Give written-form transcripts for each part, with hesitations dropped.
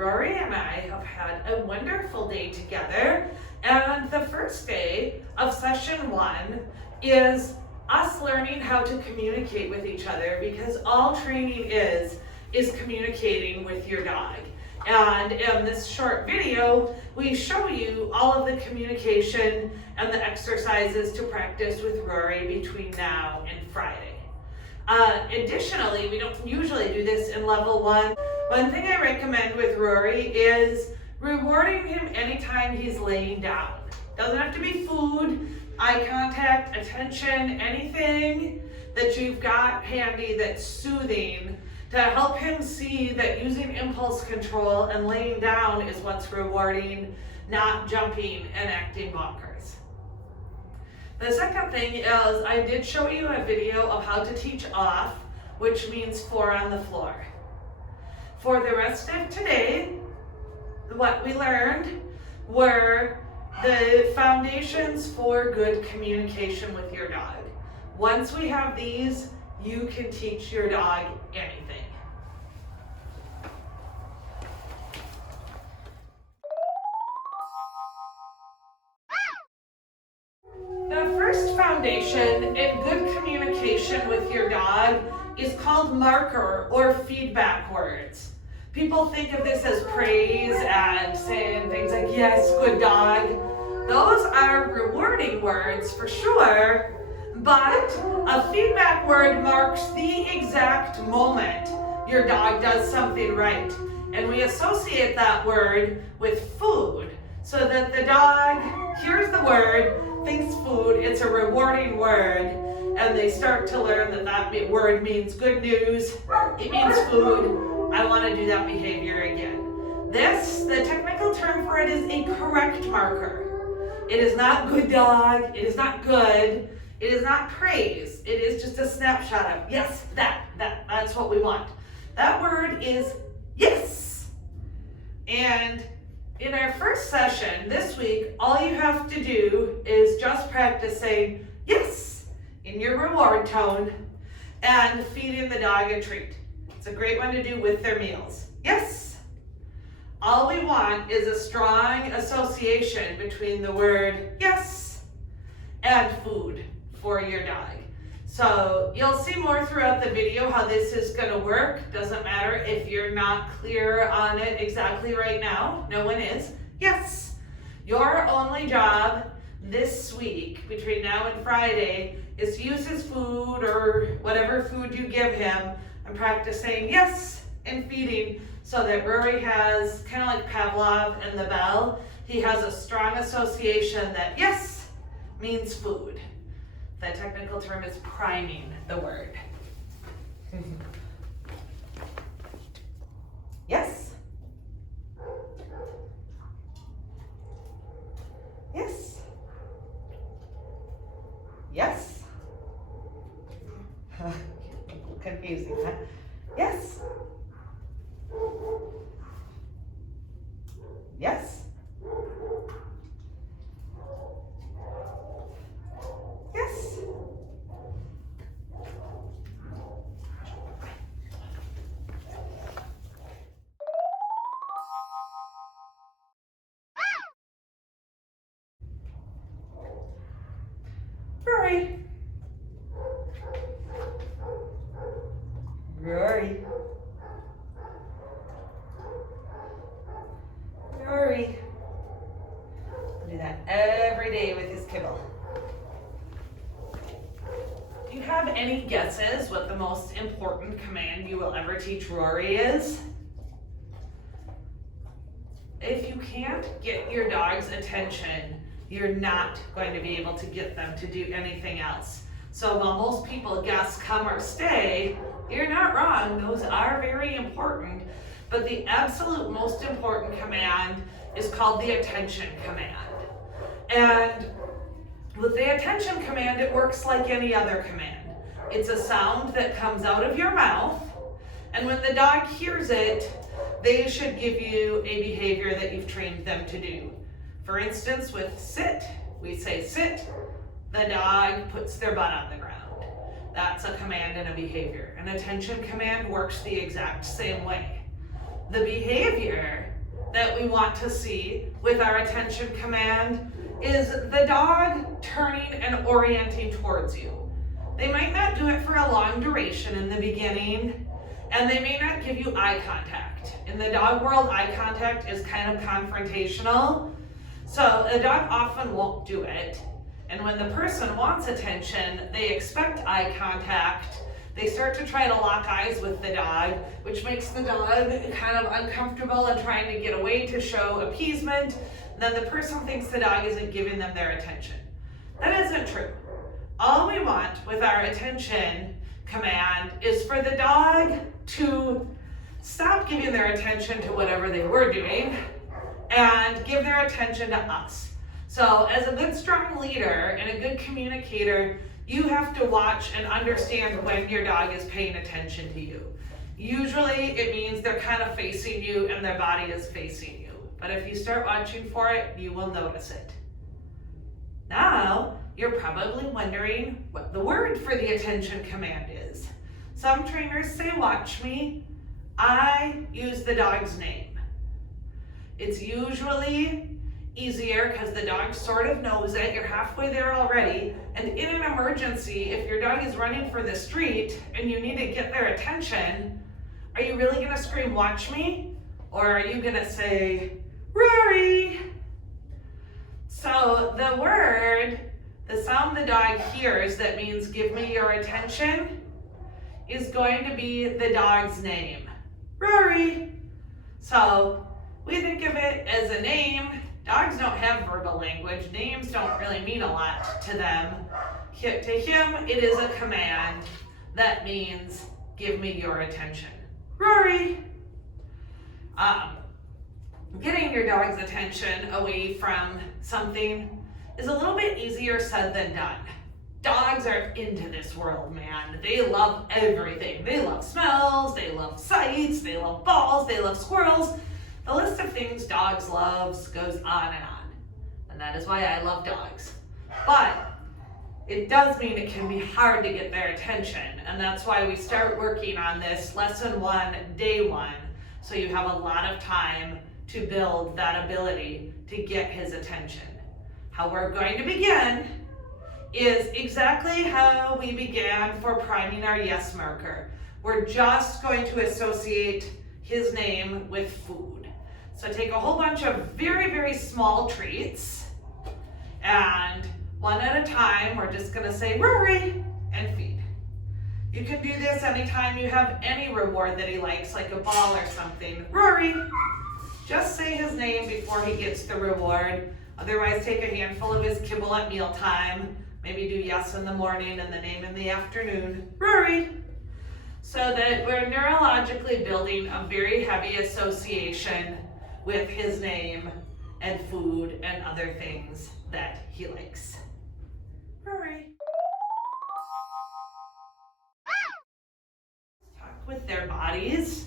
Rory and I have had a wonderful day together, and the first day of session 1 is us learning how to communicate with each other, because all training is communicating with your dog. And in this short video, we show you all of the communication and the exercises to practice with Rory between now and Friday. Additionally, we don't usually do this in level 1. One thing I recommend with Rory is rewarding him anytime he's laying down. Doesn't have to be food, eye contact, attention, anything that you've got handy that's soothing to help him see that using impulse control and laying down is what's rewarding, not jumping and acting bonkers. The second thing is I did show you a video of how to teach off, which means 4 on the floor. For the rest of today, what we learned were the foundations for good communication with your dog. Once we have these, you can teach your dog anything. The first foundation in good communication with your dog is called marker or feedback words. People think of this as praise and saying things like, yes, good dog. Those are rewarding words for sure, but a feedback word marks the exact moment your dog does something right. And we associate that word with food so that the dog hears the word, thinks food, it's a rewarding word, and they start to learn that that word means good news, it means food, I want to do that behavior again. This, the technical term for it is a correct marker. It is not good dog, it is not good, it is not praise, it is just a snapshot of yes, that's what we want. That word is yes. And in our first session this week, all you have to do is just practice saying yes in your reward tone and feeding the dog a treat. It's a great one to do with their meals. Yes. All we want is a strong association between the word yes and food for your dog. So you'll see more throughout the video how this is going to work. Doesn't matter if you're not clear on it exactly right now. No one is. Yes. Your only job this week between now and Friday is to use his food or whatever food you give him and practice saying yes and feeding so that Rory has, kind of like Pavlov and the bell, he has a strong association that yes means food. The technical term is priming the word. Yes. Yes. Yes. Confusing, huh? Yes. Yes. Yes. Rory. Rory. Rory. Do that every day with his kibble. Do you have any guesses what the most important command you will ever teach Rory is? If you can't get your dog's attention, you're not going to be able to get them to do anything else. So while most people guess come or stay, you're not wrong. Those are very important. But the absolute most important command is called the attention command. And with the attention command, it works like any other command. It's a sound that comes out of your mouth, and when the dog hears it, they should give you a behavior that you've trained them to do. For instance, with sit, we say sit, the dog puts their butt on the ground. That's a command and a behavior. An attention command works the exact same way. The behavior that we want to see with our attention command is the dog turning and orienting towards you. They might not do it for a long duration in the beginning, and they may not give you eye contact. In the dog world, eye contact is kind of confrontational, so a dog often won't do it. And when the person wants attention, they expect eye contact. They start to try to lock eyes with the dog, which makes the dog kind of uncomfortable and trying to get away to show appeasement. And then the person thinks the dog isn't giving them their attention. That isn't true. All we want with our attention command is for the dog to stop giving their attention to whatever they were doing and give their attention to us. So as a good strong leader and a good communicator, you have to watch and understand when your dog is paying attention to you. Usually it means they're kind of facing you and their body is facing you. But if you start watching for it, you will notice it. Now, you're probably wondering what the word for the attention command is. Some trainers say, watch me. I use the dog's name. It's usually easier because the dog sort of knows it. You're halfway there already. And in an emergency, if your dog is running for the street and you need to get their attention, are you really going to scream, watch me? Or are you going to say, Rory? So the word, the sound the dog hears that means give me your attention, is going to be the dog's name, Rory. So we think of it as a name. Dogs don't have verbal language. Names don't really mean a lot to them. To him, it is a command that means give me your attention, Rory. Getting your dog's attention away from something is a little bit easier said than done. Dogs are into this world, man. They love everything. They love smells, they love sights, they love balls, they love squirrels. The list of things dogs love goes on and on. And that is why I love dogs. But it does mean it can be hard to get their attention. And that's why we start working on this lesson 1, day 1. So you have a lot of time to build that ability to get his attention. How we're going to begin is exactly how we began for priming our yes marker. We're just going to associate his name with food. So take a whole bunch of very, very small treats, and one at a time, we're just gonna say Rory and feed. You can do this anytime you have any reward that he likes, like a ball or something. Rory, just say his name before he gets the reward. Otherwise, take a handful of his kibble at mealtime. Maybe do yes in the morning and the name in the afternoon. Rory. So that we're neurologically building a very heavy association with his name and food and other things that he likes. Rory. Talk with their bodies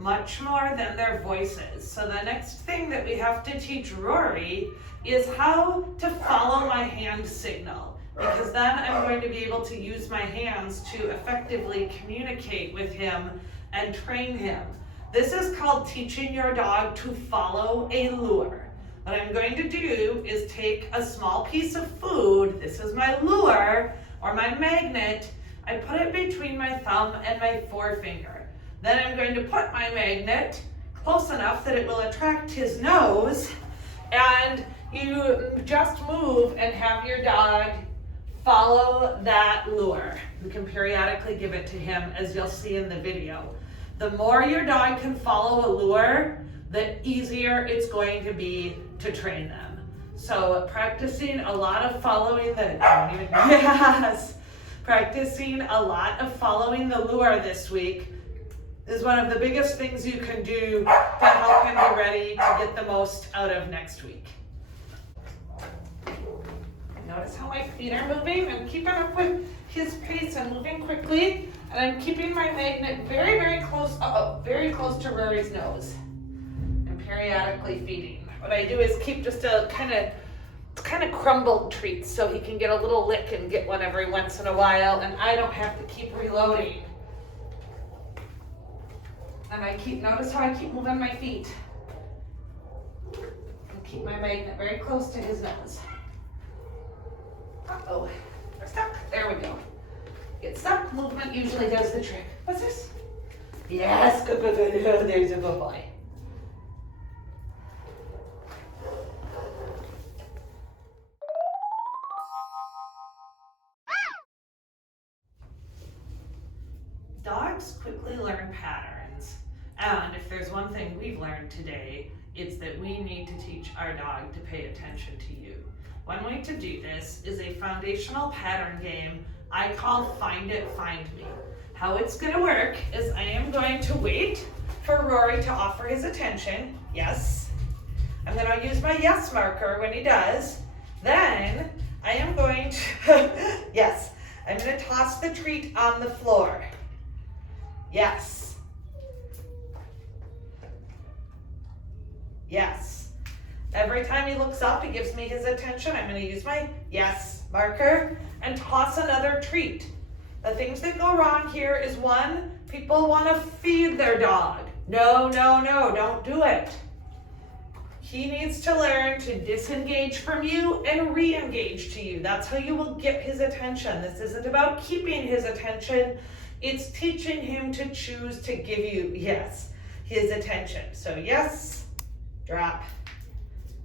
much more than their voices. So the next thing that we have to teach Rory is how to follow my hand signal, because then I'm going to be able to use my hands to effectively communicate with him and train him. This is called teaching your dog to follow a lure. What I'm going to do is take a small piece of food, this is my lure or my magnet, I put it between my thumb and my forefinger. Then I'm going to put my magnet close enough that it will attract his nose, and you just move and have your dog follow that lure. You can periodically give it to him, as you'll see in the video. The more your dog can follow a lure, the easier it's going to be to train them. So practicing a lot of following practicing a lot of following the lure this week is one of the biggest things you can do to help him be ready to get the most out of next week. Notice how my feet are moving. I'm keeping up with his pace and moving quickly. And I'm keeping my magnet very, very close, very close to Rory's nose. And periodically feeding. What I do is keep just a kind of crumbled treats so he can get a little lick and get one every once in a while, and I don't have to keep reloading. And notice how I keep moving my feet. Keep my magnet very close to his nose. Uh-oh, we're stuck. There we go. Get stuck, movement usually does the trick. What's this? Yes, good, good, good, good. There's a good boy. Dogs quickly learn patterns. And if there's one thing we've learned today, it's that we need to teach our dog to pay attention to you. One way to do this is a foundational pattern game I call Find It, Find Me. How it's gonna work is I am going to wait for Rory to offer his attention. Yes. I'm gonna use my yes marker when he does. Then I am going to, yes, I'm gonna toss the treat on the floor. Yes. Yes. Every time he looks up, he gives me his attention. I'm going to use my yes marker and toss another treat. The things that go wrong here is one, people want to feed their dog. No, no, no, don't do it. He needs to learn to disengage from you and re-engage to you. That's how you will get his attention. This isn't about keeping his attention. It's teaching him to choose to give you, yes, his attention. So yes, drop,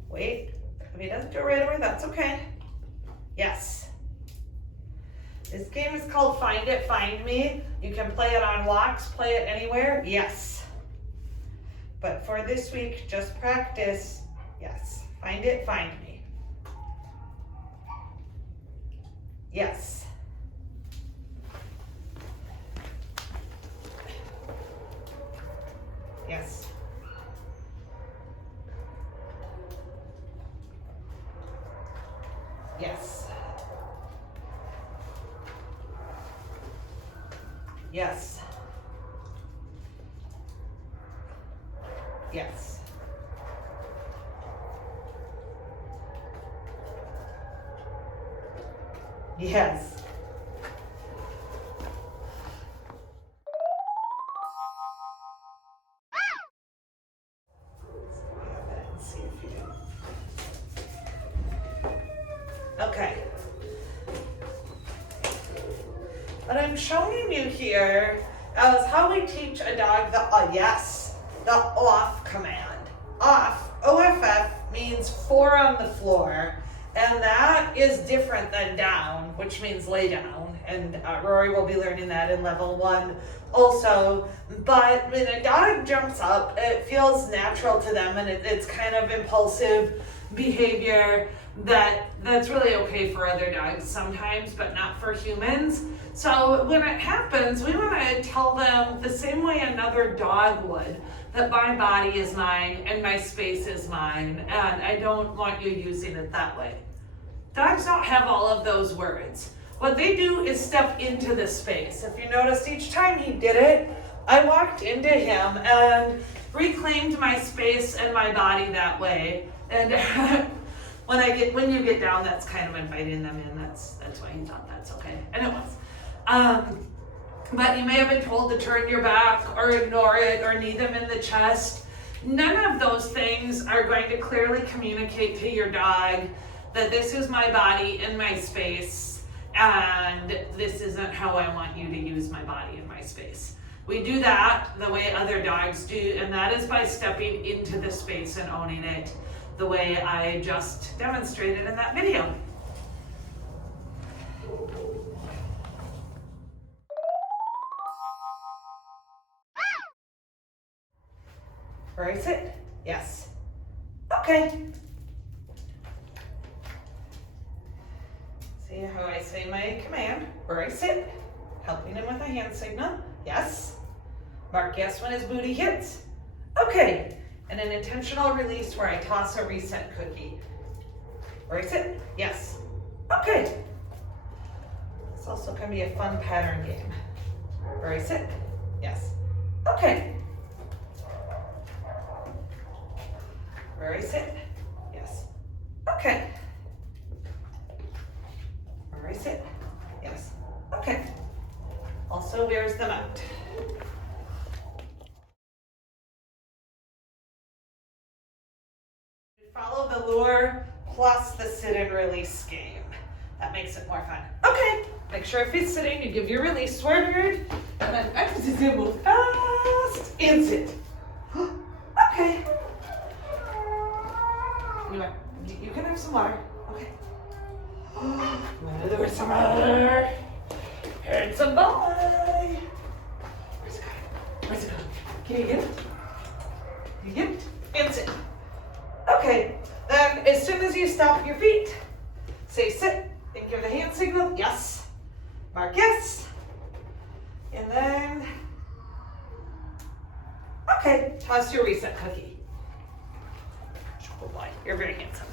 wait. If he doesn't do it right away, that's okay. Yes. This game is called Find It, Find Me. You can play it on walks, play it anywhere, yes. But for this week, just practice, yes. Find it, find me. Yes. Yes. Yes. Yes. Yes. Yes. Okay. What I'm showing you here is how we teach a dog the yes, the off command. Off, OFF, means 4 on the floor, and that is different than down, which means lay down, and Rory will be learning that in level 1 also. But when a dog jumps up, it feels natural to them, and it's kind of impulsive behavior that's really okay for other dogs sometimes, but not for humans. So when it happens, we want to tell them the same way another dog would, that my body is mine and my space is mine, and I don't want you using it that way. Dogs don't have all of those words. What they do is step into the space. If you noticed, each time he did it, I walked into him and reclaimed my space and my body that way. And when you get down, that's kind of inviting them in. That's why he thought that's okay, and it was. But you may have been told to turn your back or ignore it or knee them in the chest. None of those things are going to clearly communicate to your dog that this is my body and my space, and this isn't how I want you to use my body and my space. We do that the way other dogs do, and that is by stepping into the space and owning it the way I just demonstrated in that video. Rory, sit. Yes. Okay. See how I say my command. Rory, sit. Helping him with a hand signal. Yes. Mark yes when his booty hits. Okay. And an intentional release where I toss a reset cookie. Rory, sit. Yes. Okay. This also can be a fun pattern game. Rory, sit. Yes. Okay. Rory, sit. Yes. Okay. Rory, sit. Yes. Okay. Also wears them out. Follow the lure plus the sit and release game. That makes it more fun. Okay, make sure if he's sitting, you give your release word, and then exit him move fast and sit. Okay. You can have some water. Okay. Lure some water. And some boy. Where's it going? Where's it going? Can you get it? You get it? And sit. Okay. Then as soon as you stop your feet, say sit and give the hand signal. Yes. Mark yes. And then, okay, toss your reset cookie. Oh boy, you're very handsome.